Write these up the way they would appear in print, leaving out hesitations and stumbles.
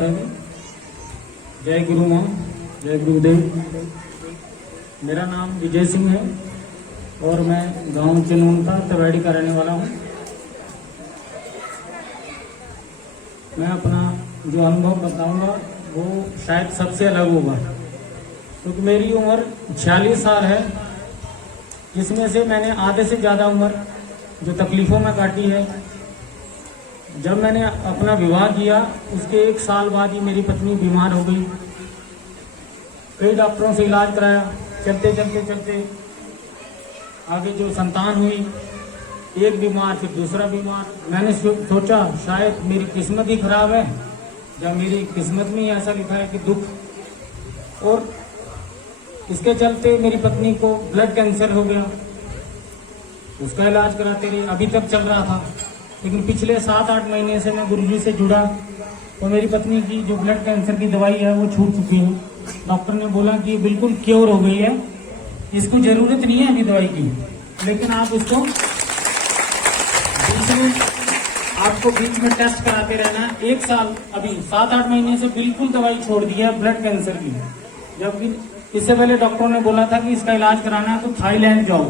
माता दी, जय गुरु माँ, जय गुरुदेव। मेरा नाम विजय सिंह है और मैं गांव चिनूनता तवेड़ी का रहने वाला हूँ। मैं अपना जो अनुभव बताऊंगा वो शायद सबसे अलग होगा, क्योंकि मेरी उम्र 46 साल है, जिसमें से मैंने आधे से ज़्यादा उम्र जो तकलीफ़ों में काटी है। जब मैंने अपना विवाह किया उसके 1 साल बाद ही मेरी पत्नी बीमार हो गई। कई डॉक्टरों से इलाज कराया, चलते चलते चलते आगे जो संतान हुई, एक बीमार फिर दूसरा बीमार। मैंने सोचा शायद मेरी किस्मत ही खराब है, जब मेरी किस्मत में ही ऐसा लिखा है कि दुख। और इसके चलते मेरी पत्नी को ब्लड कैंसर हो गया, उसका इलाज कराते रहे, अभी तक चल रहा था। लेकिन पिछले 7-8 महीने से मैं गुरुजी से जुड़ा और मेरी पत्नी की जो ब्लड कैंसर की दवाई है वो छूट चुकी है। डॉक्टर ने बोला कि बिल्कुल क्योर हो गई है, इसको जरूरत नहीं है अभी दवाई की, लेकिन आप उसको आपको बीच में टेस्ट कराते रहना है। 1 साल अभी 7-8 महीने से बिल्कुल दवाई छोड़ दी है ब्लड कैंसर की, जबकि इससे पहले डॉक्टरों ने बोला था कि इसका इलाज कराना है तो थाईलैंड जाओ।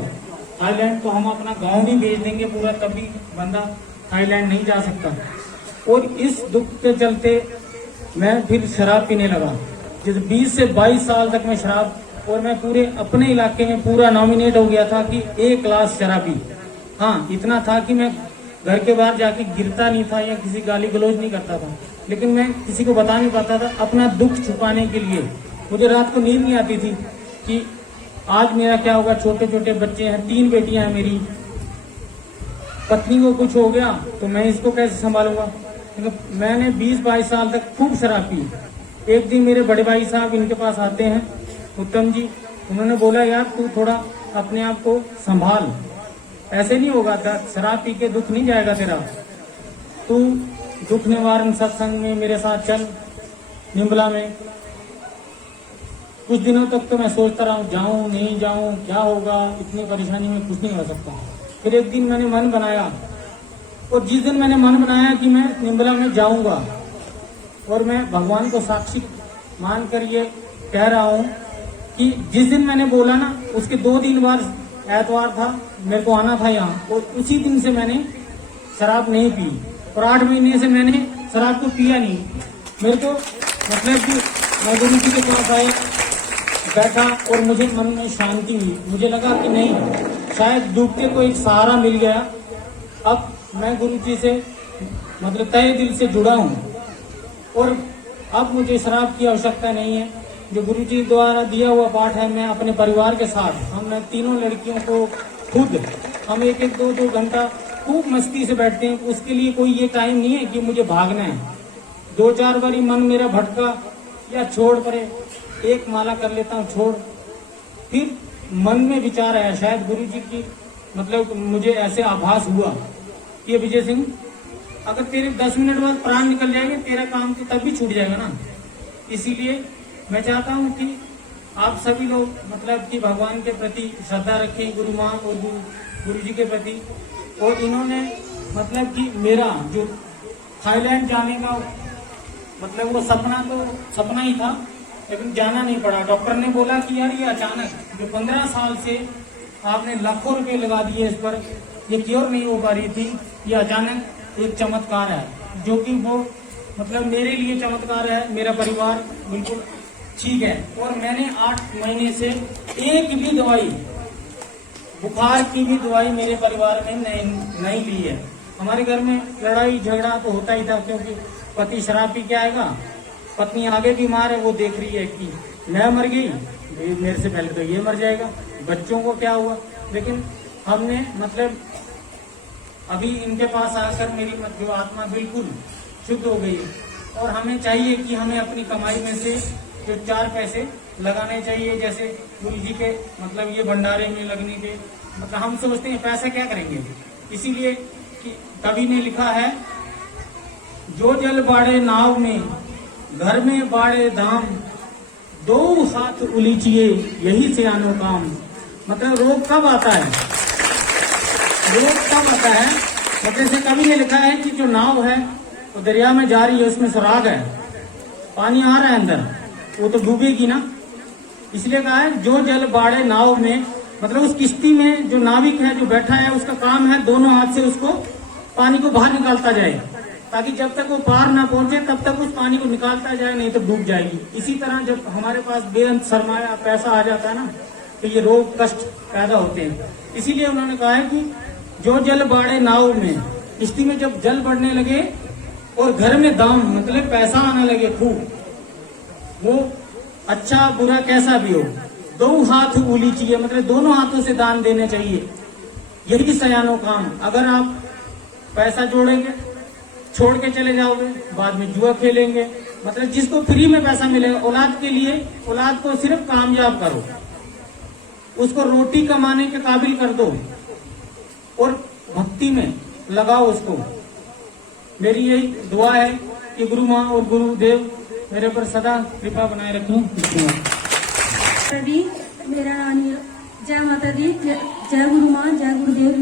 थाईलैंड तो हम अपना गांव भी भेज देंगे पूरा, तभी बंदा थाईलैंड नहीं जा सकता। और इस दुख के चलते मैं फिर शराब पीने लगा। जिस 20 से 22 साल तक मैं शराब, और मैं पूरे अपने इलाके में पूरा नॉमिनेट हो गया था कि एक क्लास शराबी। हाँ, इतना था कि मैं घर के बाहर जाके गिरता नहीं था या किसी गाली गलौज नहीं करता था, लेकिन मैं किसी को बता नहीं पाता था। अपना दुख छुपाने के लिए मुझे रात को नींद नहीं आती थी कि आज मेरा क्या होगा। छोटे छोटे बच्चे हैं, 3 बेटियां हैं मेरी, पत्नी को कुछ हो गया तो मैं इसको कैसे संभालूंगा। मैंने 20-22 साल तक खूब शराब पी। एक दिन मेरे बड़े भाई साहब इनके पास आते हैं, उत्तम जी, उन्होंने बोला यार तू थोड़ा अपने आप को संभाल, ऐसे नहीं होगा, शराब पी के दुख नहीं जाएगा तेरा, तू दुख निवारण सत्संग में मेरे साथ चल निम्बला में। कुछ दिनों तक तो मैं सोचता रहा, जाऊं नहीं जाऊं, क्या होगा, इतनी परेशानी में कुछ नहीं हो सकता। फिर एक दिन मैंने मन बनाया, और जिस दिन मैंने मन बनाया कि मैं निम्बला में जाऊंगा, और मैं भगवान को साक्षी मानकर ये कह रहा हूं कि जिस दिन मैंने बोला ना, उसके 2 दिन बाद एतवार था, मेरे को आना था यहाँ, और उसी दिन से मैंने शराब नहीं पी, और 8 महीने से मैंने शराब को पिया नहीं। मेरे को मतलब कि मैं गुरु जी के पास आया, बैठा, और मुझे मन में शांति हुई। मुझे लगा कि नहीं, शायद डूबते को एक सहारा मिल गया। अब मैं गुरु जी से मतलब तहे दिल से जुड़ा हूँ, और अब मुझे शराब की आवश्यकता नहीं है। जो गुरु जी द्वारा दिया हुआ पाठ है, मैं अपने परिवार के साथ, हम तीनों लड़कियों को खुद हम 1-1, 2-2 घंटा खूब मस्ती से बैठते हैं। उसके लिए कोई ये टाइम नहीं है कि मुझे भागना है। 2-4 बारी मन मेरा भटका या छोड़ पड़े, एक माला कर लेता हूँ, छोड़, फिर मन में विचार आया, शायद गुरु जी की मतलब मुझे ऐसे आभास हुआ कि विजय सिंह, अगर तेरे 10 मिनट बाद प्राण निकल जाएंगे, तेरा काम तो तब भी छूट जाएगा ना। इसीलिए मैं चाहता हूँ कि आप सभी लोग मतलब कि भगवान के प्रति श्रद्धा रखें, गुरु माँ और गुरु जी के प्रति। और इन्होंने मतलब कि मेरा जो थाईलैंड जाने का मतलब वो सपना ही था, लेकिन जाना नहीं पड़ा। डॉक्टर ने बोला कि यार ये अचानक जो 15 साल से आपने लाखों रुपए लगा दिए इस पर, ये क्योर नहीं हो पा रही थी, ये अचानक एक चमत्कार है, जो कि वो मतलब मेरे लिए चमत्कार है। मेरा परिवार बिल्कुल ठीक है, और मैंने 8 महीने से एक भी दवाई, बुखार की भी दवाई मेरे परिवार में नहीं ली है। हमारे घर में लड़ाई झगड़ा तो होता ही था, क्योंकि पति शराब पी के आएगा, पत्नी आगे बीमार है, वो देख रही है कि मैं मर गई, मेरे से पहले तो ये मर जाएगा, बच्चों को क्या हुआ। लेकिन हमने मतलब अभी इनके पास आकर मेरी जो आत्मा बिल्कुल शुद्ध हो गई है। और हमें चाहिए कि हमें अपनी कमाई में से जो 4 पैसे लगाने चाहिए, जैसे गुरु जी के मतलब ये भंडारे में लगने के, मतलब हम सोचते हैं पैसा क्या करेंगे। इसीलिए कि कवि ने लिखा है, जो जल बाड़े नाव में, घर में बाड़े दाम, 2 हाथ उलीचिए यही से आनो काम। मतलब रोग कब आता है, मतलब जैसे कवि ने लिखा है कि जो नाव है वो दरिया में जा रही है, उसमें सुराग है, पानी आ रहा है अंदर, वो तो डूबेगी ना। इसलिए कहा है जो जल बाढ़े नाव में, मतलब उस किश्ती में जो नाविक है, जो बैठा है, उसका काम है दोनों हाथ से उसको पानी को बाहर निकालता जाए, ताकि जब तक वो पार ना पहुंचे तब तक उस पानी को निकालता जाए, नहीं तो डूब जाएगी। इसी तरह जब हमारे पास बेअंत सरमाया पैसा आ जाता है ना, तो ये रोग कष्ट पैदा होते हैं। इसीलिए उन्होंने कहा है कि जो जल बाढ़े नाव में, किश्ती में जब जल बढ़ने लगे और घर में दाम मतलब पैसा आने लगे खूब, वो अच्छा बुरा कैसा भी हो, दो हाथ उली चाहिए, मतलब दोनों हाथों से दान देने चाहिए। यही सयानो काम। अगर आप पैसा जोड़ेंगे, छोड़ के चले जाओगे, बाद में जुआ खेलेंगे। मतलब जिसको फ्री में पैसा मिलेगा, औलाद के लिए, औलाद को सिर्फ कामयाब करो, उसको रोटी कमाने के काबिल कर दो और भक्ति में लगाओ उसको। मेरी यही दुआ है कि गुरु माँ और गुरुदेव मेरे पर सदा कृपा बनाए रखें। दी मेरा नाम जय माता दी, जय गुरु माँ, जय गुरुदेव।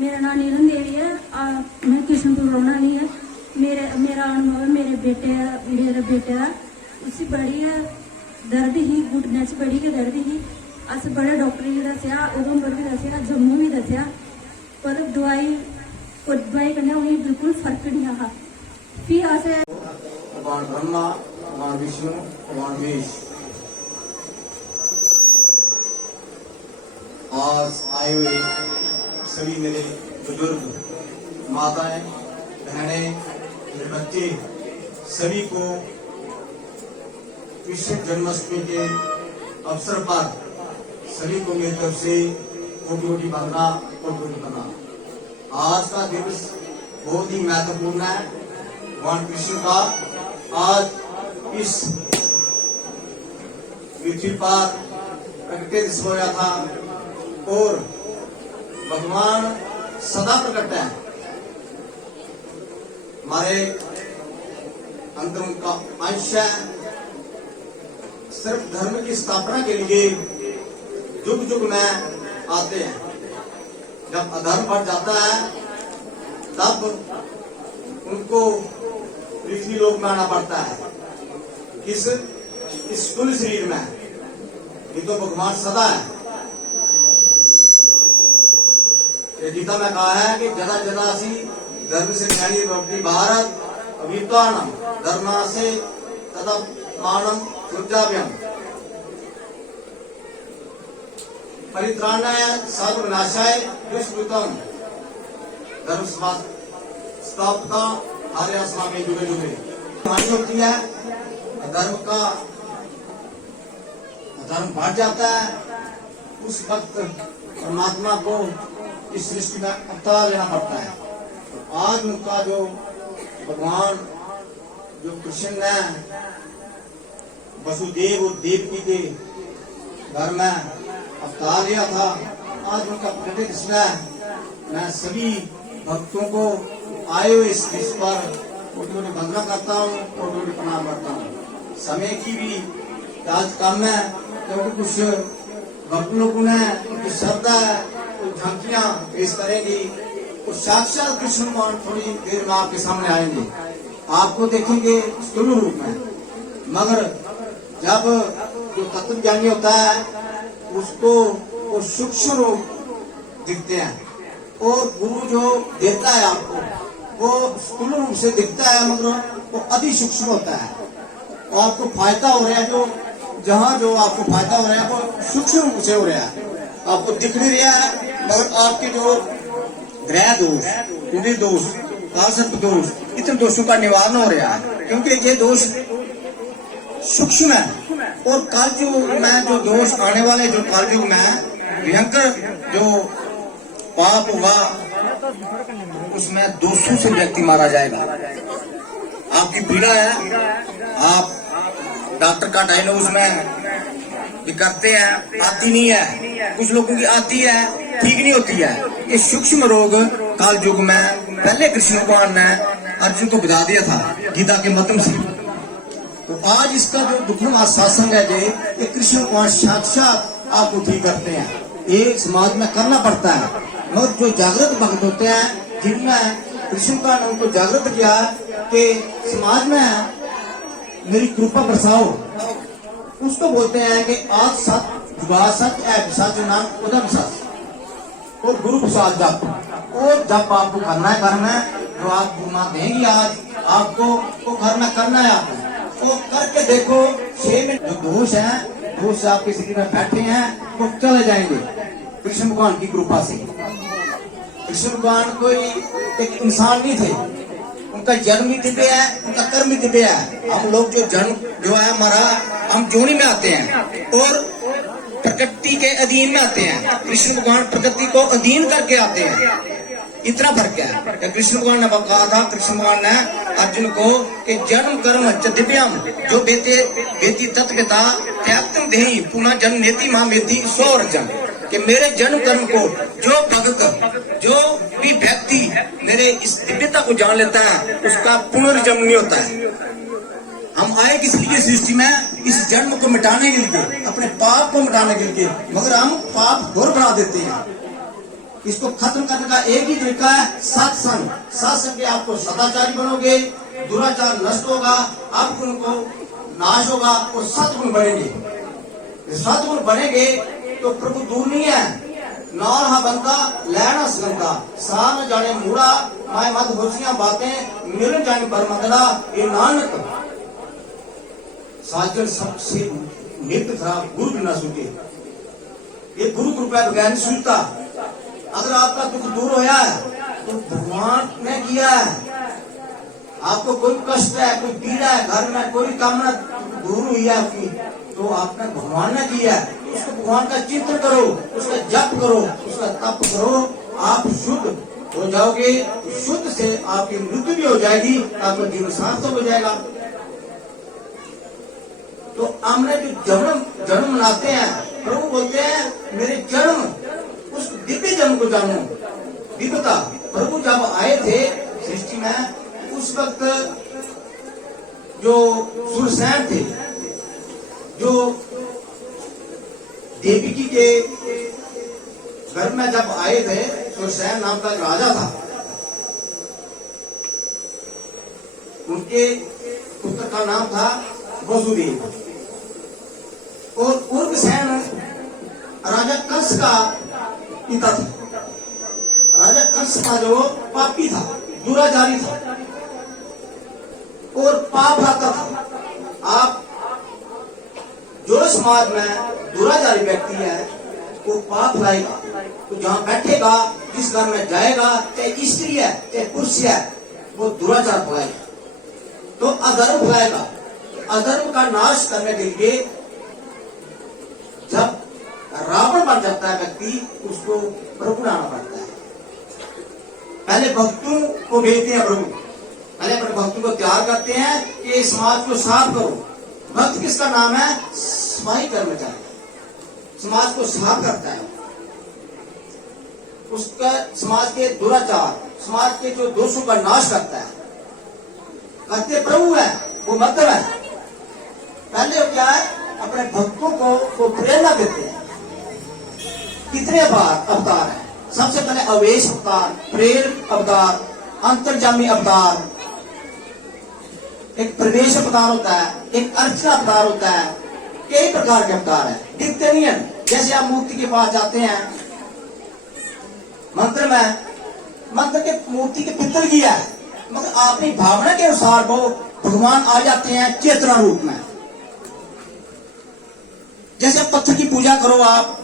मेरा नाम नीलम देवी है, मैं किशनपुर रोना नहीं है। मेरा अनुभव मेरे बेटे का उसी बड़ी है दर्द ही, घुटने च बड़ी के दर्द ही। अस बड़े डॉक्टर गी दस्सेआ, उधमपुर भी दस्सेआ, जम्मू भी दस्सेआ, पर दवाई कन्नै उनेंगी बिल्कुल फर्क नहीं हा। फ्ही अस भगवान ब्रह्मा, भगवान विष्णु, भगवान महेश आज आए हुए सभी मेरे बुजुर्ग, माताएं, बहनें, मेरे बच्चे, सभी को कृष्ण जन्माष्टमी के अवसर पर सभी को मेरी तरफ से कोटि कोटि वंदना, कोटि कोटि प्रणाम। आज का दिवस बहुत ही महत्वपूर्ण है। भगवान कृष्ण का आज इस पृथ्वी पर प्रकट दिवस होया था और भगवान सदा प्रकट है। हमारे अंदर उनका अंश है। सिर्फ धर्म की स्थापना के लिए युग युग में आते हैं। जब अधर्म बढ़ जाता है तब उनको पृथ्वी लोक में आना पड़ता है। इस स्थूल शरीर में ये तो भगवान सदा है। गीता में कहा है कि जदा जदासी धर्म से ज्ञानी भक्ति भारत अभितानम धर्मा से तदा मानम सुजाव्यम परित्राणाय साधु विनाशाय दुष्कृतम धर्म स्थापना हरे आसमा में जुगे जुगे हानि होती है। धर्म बढ़ जाता है, उस वक्त परमात्मा को इस सृष्टि में अवतार लेना पड़ता है। तो आज उनका जो भगवान जो कृष्ण ने वसुदेव और देवकी के घर में अवतार लिया था, आज उनका प्रकट इसमें मैं सभी भक्तों को आए हुए इस दिवस पर कोटि कोटि वंदना करता हूँ, कोटि कोटि प्रणाम करता हूँ। समय की भी आज कम है क्योंकि कुछ भक्त लोगों ने उनकी श्रद्धा है, कुछ झांकियां पेश करेंगी, कुछ साक्षात कृष्ण भगवान थोड़ी देर में आपके सामने आएंगे, आपको देखेंगे स्थूल रूप में। मगर जब जो तत्व ज्ञानी होता है उसको वो सूक्ष्म रूप दिखते हैं, और गुरु जो देता है आपको वो स्थूल रूप से दिखता है, मगर वो अति सूक्ष्म होता है। और आपको फायदा हो रहा है, जो जहाँ जो आपको फायदा हो रहा है वो सूक्ष्म रूप से हो रहा है, आपको दिख नहीं रहा है। मगर आपके जो ग्रह दोष, इंद्रिय दोष, कालसर्प दोष, इतने दोषों का निवारण हो रहा है, क्योंकि ये दोष सूक्ष्म है। और कालयुग में जो दोष आने वाले, जो कालयुग में भयंकर जो पाप होगा, उसमें दोषों से व्यक्ति मारा जाएगा। आपकी पीड़ा है, आप डॉक्टर का डायग्नोज में भी करते हैं, आती नहीं है, कुछ लोगों की आती है, ठीक नहीं होती है। ये सूक्ष्म रोग काल युग में पहले कृष्ण भगवान ने अर्जुन को बता दिया था गीता के माध्यम से। तो आज इसका जो दुखम शासन है ये कृष्ण भगवान साक्षात आपको ठीक करते हैं। ये समाज में करना पड़ता है। मगर जो जागृत भक्त होते हैं, जिनमें कृष्ण का उनको जागृत किया कि समाज में मेरी कृपा बरसाओ। उसको बोलते हैं कि आज सत जुगा सच है विश्वास नाम उधम सच और गुरु प्रसाद जप। और जब आपको करना है जो आप गुमा देंगी आज आपको वो घर में करना है। आपको वो करके देखो 6 मिनट जो दोष आपके शरीर में बैठे हैं वो चले जाएंगे कृष्ण भगवान की कृपा से। कृष्ण भगवान कोई एक इंसान नहीं थे, उनका जन्म ही दिव्य है, उनका कर्म ही दिव्य है। हम लोग जो जन्म जो है हमारा हम जोनी में आते हैं और प्रकृति के अधीन में आते हैं। कृष्ण भगवान प्रकृति को अधीन करके आते हैं, इतना फर्क है। कृष्ण भगवान ने कहा था, कृष्ण भगवान ने अर्जुन को कि जन्म कर्म च दिव्यम जो बेती तत्वता त्यागतम देहि पुनः जन्म नेति मां मेति स्वरजन कि मेरे जन्म कर्म को जो भक्त जो भी व्यक्ति मेरे इस दिव्यता को जान लेता है उसका पुनर्जन्म नहीं होता है। हम आए किस लिए सृष्टि में? इस जन्म को मिटाने के लिए, अपने पाप को मिटाने के लिए, मगर हम पाप घोर बना देते हैं। इसको खत्म करने का एक ही तरीका है सत्संग। सत्संग के आपको सदाचारी बनोगे, दुराचार नष्ट होगा, आपको उनको नाश होगा और सतगुण बनेंगे। सतगुण बनेंगे तो प्रभु दूर नहीं है। नौरहा बंदा लैना सगंदा सा न जाने मूड़ा माए मत होशियां बातें मिलन जाने बरमंदड़ा ये नानक साजन सबसे नित्य था गुरु बिना सूझे। ये गुरु कृपा बगैर नहीं सूझता। अगर आपका दुख दूर होया है तो भगवान ने किया है। आपको कोई कष्ट है, कोई पीड़ा है, घर में कोई कामना दूर हुई है आपकी, तो आपने भगवान ने किया है। उसको भगवान का चिंतन करो, उसका जप करो, उसका तप करो, आप शुद्ध हो जाओगे। शुद्ध से आपकी मृत्यु भी हो जाएगी, आपका जीवन सार्थक हो जाएगा। तो हमने जो जन्म मनाते हैं, प्रभु बोलते हैं मेरे जन्म उस दिव्य जन्म को जानो। दिव्यता प्रभु जब आए थे सृष्टि में उस वक्त जो सुरसैन थे, जो देवकी के घर में जब आए थे, सुरसैन नाम का राजा था। उनके पुत्र का नाम था वसुदेव और उर्वसेन राजा कंस का पिता था। राजा कंस का जो पापी था, दुराचारी था और पाप आता था। आप जो समाज में दुराचारी व्यक्ति है वो पाप लाएगा, तो जहां बैठेगा, जिस घर में जाएगा, चाहे स्त्री है चाहे पुरुष है, वो दुराचार फैलाएगा, तो अधर्म फैलाएगा। अधर्म का नाश करने के लिए जब रावण बन जाता है व्यक्ति, उसको प्रभु लाना पड़ता है। पहले भक्तों को भेजते हैं प्रभु, पहले अपने भक्तों को तैयार करते हैं कि इस समाज को साफ करो। भक्त किसका नाम है? सफाई कर्मचारी, समाज को साफ करता है। उसका समाज के दुराचार, समाज के जो दोषों का नाश करता है। करते प्रभु है, वो मध्यम है। पहले वो क्या है? अपने भक्तों को प्रेरणा देते हैं। कितने अवतार है? सबसे पहले अवेश अवतार, प्रेर अवतार, अंतर्जामी अवतार, एक प्रवेश अवतार होता है, एक अर्चना अवतार होता है। कई प्रकार के अवतार है। दिखते नहीं है। जैसे आप मूर्ति के पास जाते हैं, मंत्र में मंत्र के मूर्ति के पितल किया है, मगर अपनी भावना के अनुसार वो भगवान आ जाते हैं चेतना रूप में। जैसे पत्थर की पूजा करो आप,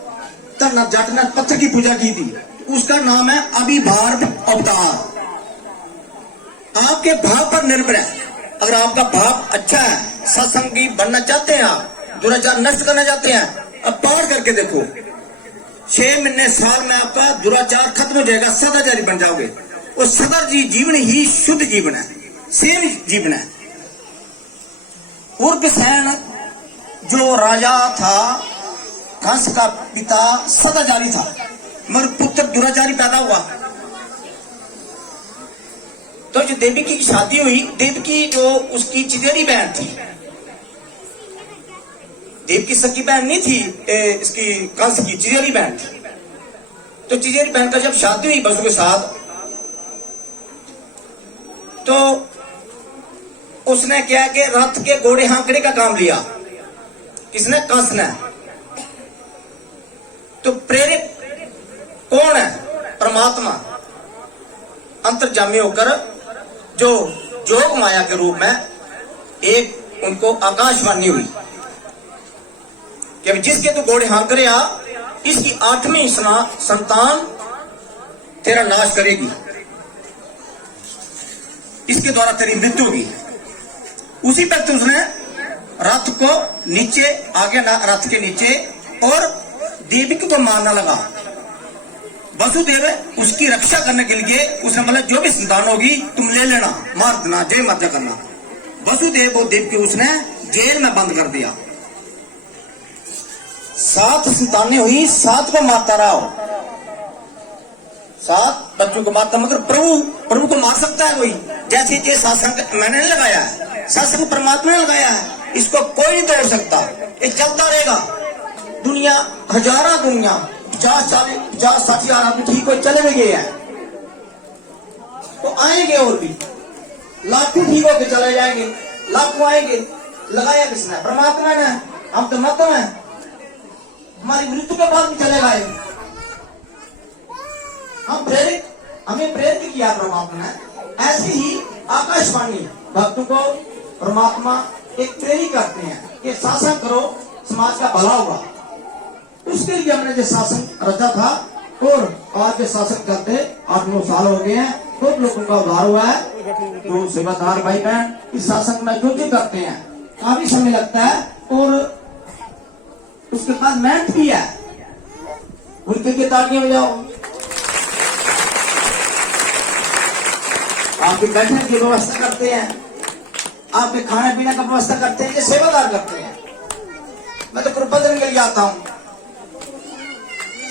तब जट ने पत्थर की पूजा की थी, उसका नाम है अभिभार अवतार। आपके भाव पर निर्भर है। अगर आपका भाव अच्छा है, सत्संगी बनना चाहते हैं, आप दुराचार नष्ट करना चाहते हैं, अब पार करके देखो, 6 महीने साल में आपका दुराचार खत्म हो जाएगा, सदाचारी बन जाओगे। और सदा जीवन ही शुद्ध जीवन है, सेम जीवन है। उर्वसेन जो राजा था, कंस का पिता सदाचारी था, मगर पुत्र दुराचारी पैदा हुआ। तो जो देवकी की शादी हुई, देवकी जो उसकी चिचेरी बहन थी, देवकी सकी बहन नहीं थी, इसकी कंस की चिचेरी बहन थी। तो चिचेरी बहन का जब शादी हुई बसु के साथ, तो उसने क्या कि रथ के घोड़े हाँकने का काम लिया। किसने? कंस ने। तो प्रेरित कौन है? परमात्मा अंतर्जामी होकर जो जोग माया के रूप में एक उनको आकाशवाणी हुई कि जिसके तू घोड़े हाँक रहा, इसकी 8वीं संतान तेरा नाश करेगी, इसके द्वारा तेरी मृत्यु होगी। उसी पर उसने रथ को नीचे आगे ना, रथ के नीचे, और देविक को मारना लगा। वसुदेव उसकी रक्षा करने के लिए उसने बोला जो भी संतान होगी तुम ले लेना, मार देना, जय माता करना। वसुदेव और देवकी उसने जेल में बंद कर दिया। 7 संतानें हुई, 7 को मारता रहा। 7 बच्चों को मारता, मगर प्रभु को मार सकता है कोई? जैसे ये शासन मैंने नहीं लगाया है, शासन परमात्मा ने लगाया है, इसको कोई नहीं तोड़ सकता। ये चलता रहेगा। दुनिया हजारों, दुनिया 50-60 हजार आदमी ठीक हो चले भी गए हैं, तो आएंगे और भी लाखों ठीक होकर चले जाएंगे, लाखों आएंगे। लगाया किसने? परमात्मा ने। हम तो मत हैं, हमारी मृत्यु के बाद भी चले गए। हमें प्रेरित किया परमात्मा ने। ऐसी ही आकाशवाणी भक्तों को परमात्मा एक प्रेरित करते हैं कि शासन करो, समाज का भला होगा। उसके लिए हमने जो शासन रचा था, और आज के शासन करते 8-9 साल हो गए हैं, खूब लोगों का उद्धार हुआ है। तो सेवादार भाई बहन इस शासन में जो करते हैं काफी समय लगता है, और उसके बाद मेहनत भी है। उनके लिए तालियां बजाओ। आपके बैठने की व्यवस्था करते हैं, आपके खाने पीने का व्यवस्था करते हैं, ये सेवादार करते हैं। मैं तो कृपा देने के लिए आता हूं,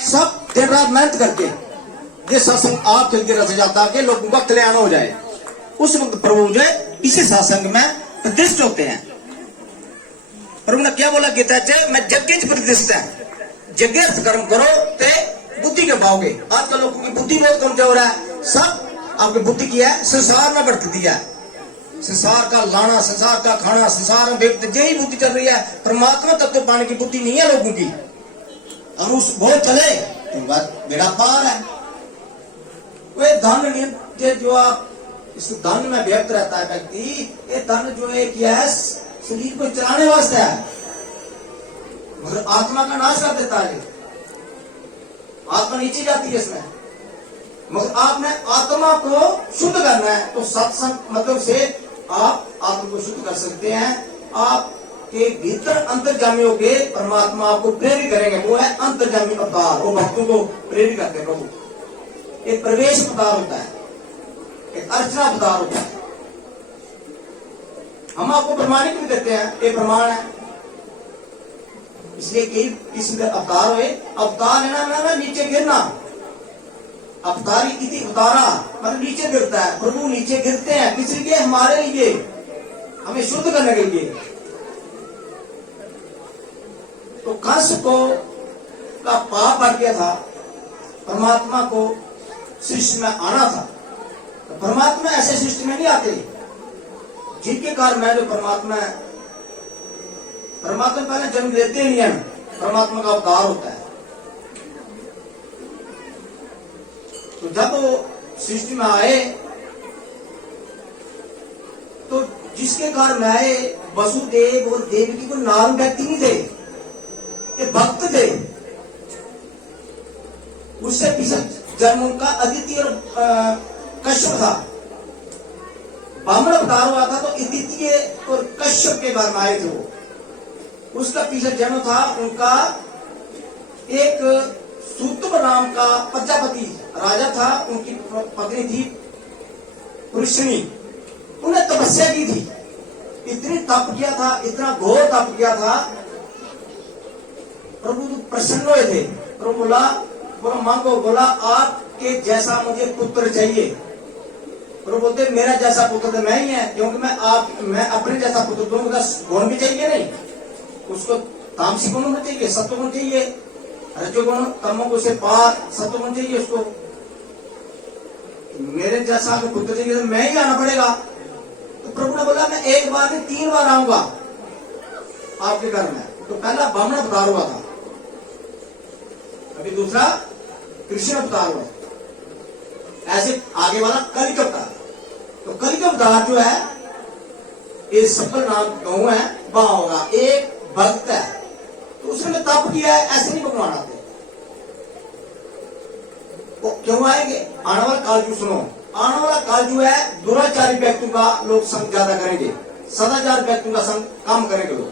सब दिन रात मेहनत करके ये सत्संग आपके लिए रच जाता कि लोगों का कल्याण हो जाए। उस वक्त प्रभु जो है इसी सत्संग में प्रतिष्ठित होते हैं। प्रभु ने क्या बोला? गीता च मैं यज्ञ प्रतिष्ठित है, यज्ञ कर्म करो ते बुद्धि के पाओगे। आजकल लोगों की बुद्धि बहुत कमजोर है। सब आपकी बुद्धि की है संसार में बढ़ती दिया है, संसार का लाना, संसार का खाना, संसार में व्यक्त यही बुद्धि चल रही है। परमात्मा तत्व तो पाने की बुद्धि नहीं है लोगों की। हम उस बहुत चले तो बात बेड़ा पार है। वे धन नहीं जो आप इस धन में व्यक्त रहता है व्यक्ति, ये धन जो है क्या है? शरीर को चलाने वास्ते है, मगर आत्मा का नाश कर देता है। आत्मा नीचे जाती है इसमें। मगर आपने आत्मा को शुद्ध करना है तो सत्संग मतलब से आप आत्मा को शुद्ध कर सकते हैं। आपके भीतर अंतर्जामी होके परमात्मा आपको प्रेरित करेंगे। वो है अंतर्जामी अवतार, वो भक्तों को प्रेरित करते हैं। प्रभु एक प्रवेश अवतार होता है, एक अर्चना अवतार होता है। हम आपको प्रमाणित भी देते हैं, ये प्रमाण है। इसलिए किसी अवतार हुए, अवतार है ना नीचे गिरना। अवतारी इति उतारा मतलब नीचे गिरता है। प्रभु नीचे गिरते हैं किस लिए? हमारे लिए, हमें शुद्ध करने के लिए। तो कंस को का पाप बढ़ गया था, परमात्मा को सृष्टि में आना था। तो परमात्मा ऐसे सृष्टि में नहीं आते जिनके कारण मैं जो परमात्मा पहले जन्म लेते नहीं है, परमात्मा का अवतार होता है। तो जब वो सृष्टि में आए तो जिसके कारण में आए वसुदेव और देवकी को नाम व्यक्ति नहीं थे, ये भक्त थे। उससे पीछे जन्म उनका अदिति और कश्यप था। ब्राह्मण अवतार हुआ था तो अदिति और कश्यप के बारे में आए थे वो। उसका पीछे जन्म था उनका एक सूतम नाम का प्रजापति राजा था। उनकी पत्नी थी पुरुषनी। उन्हें तपस्या की थी, इतनी तप किया था, इतना घोर तप किया था। प्रभु प्रसन्न हुए थे। प्रभु बोला मांगो, बोला आपके जैसा मुझे पुत्र चाहिए। प्रभु बोलते मेरा जैसा पुत्र तो मैं ही है, क्योंकि मैं अपने जैसा पुत्र दूंगा। गुण भी चाहिए नहीं उसको, तामसिक गुण होना चाहिए, सत्व गुण चाहिए, रजोगुण तमोगुण से पार सत्व गुण चाहिए उसको। मेरे जैसा पुत्र चाहिए तो मैं ही आना पड़ेगा। तो प्रभु ने बोला मैं एक बार नहीं 3 बार आऊंगा आपके घर में। तो पहला ब्राह्मण अवतार हुआ था, अभी दूसरा कृष्ण अवतार हुआ, ऐसे आगे वाला कलिक अवतार। तो कलिक अवतार जो है ये सफल नाम गाँव है, वहां होगा एक भक्त है, तो उसने तप किया है, ऐसे नहीं भगवान आते। वो क्यों आएंगे? आने वाला कालजू सुनो, आने वाला कालजू है दुराचारी व्यक्तियों का लोग संग ज्यादा करेंगे, सदाचार व्यक्तियों का संग कम करेंगे लोग।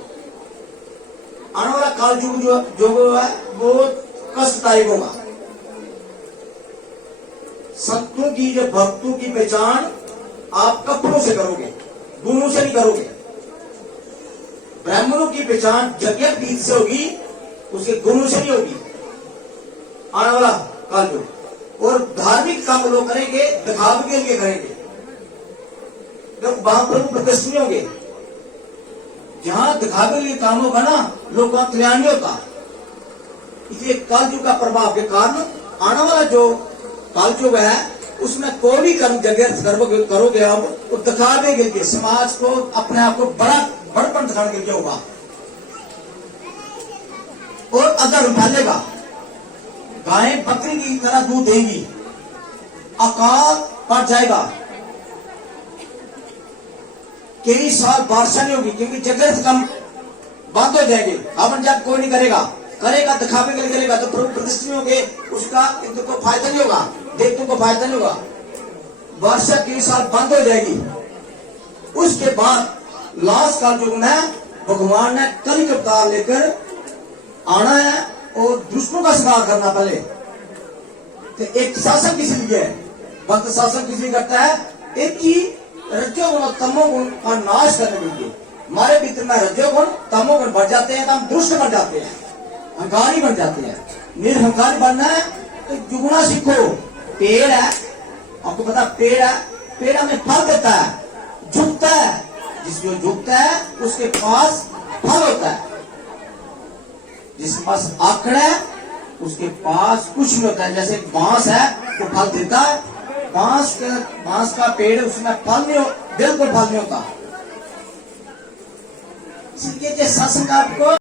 आने वाला कालजुग जो है वो कष्टदायक होगा। संतों की जो भक्तों की पहचान आप कपड़ों से करोगे, गुणों से नहीं करोगे। ब्राह्मणों की पहचान यज्ञ पीठ से होगी, उसके गुणों से नहीं होगी आने वाला कालजुग। और धार्मिक काम लोग करेंगे दिखावे के लिए करेंगे, जब वहां प्रभु प्रकट नहीं होंगे। जहां दिखावे के लिए काम होगा ना, लोगों का कल्याण नहीं होता। इसलिए कालजुग का प्रभाव के कारण आने वाला जो कालजुग है उसमें कोई भी कर्म जगह करोगे अब तो दिखावे के लिए, समाज को अपने आप को बड़पन दिखाने के लिए होगा और अदर फैलेगा। गाय बकरी की तरह दूध देगी, अकाल पड़ जाएगा, कई साल वर्षा नहीं होगी क्योंकि जगह कम बंद हो जाएंगे। हवन जब कोई नहीं करेगा, करेगा दिखावे के लिए करेगा तो प्रभु प्रतिष्ठित नहीं होंगे, उसका हिंदू को फायदा नहीं होगा, देवतों को फायदा नहीं होगा। वर्षा कई साल बंद हो जाएगी। उसके बाद लास्ट काल युग में भगवान ने कलिक अवतार लेकर आना है और दुष्टों का संहार करना। पहले तो एक शासन किस लिए है? भक्त शासन किस लिए करता है? एक ही रजोगुण और तमोगुण का नाश करने के लिए। हमारे भीतर में रजोगुण तमोगुण बढ़ जाते हैं तो हम दुष्ट बन जाते हैं, अहंकारी बन जाते हैं। निरहंकारी बनना है तो जुगना सीखो। पेड़ है, आपको पता पेड़ है, पेड़ हमें फल देता है, झुकता है, जिसको झुकता है उसके पास फल होता है। जिसके पास आकड़ है उसके पास कुछ नहीं होता है। जैसे बांस है वो फल देता है, बांस का पेड़ उसमें फल नहीं हो, बिल्कुल फल नहीं होता। इसलिए सत्संग आपको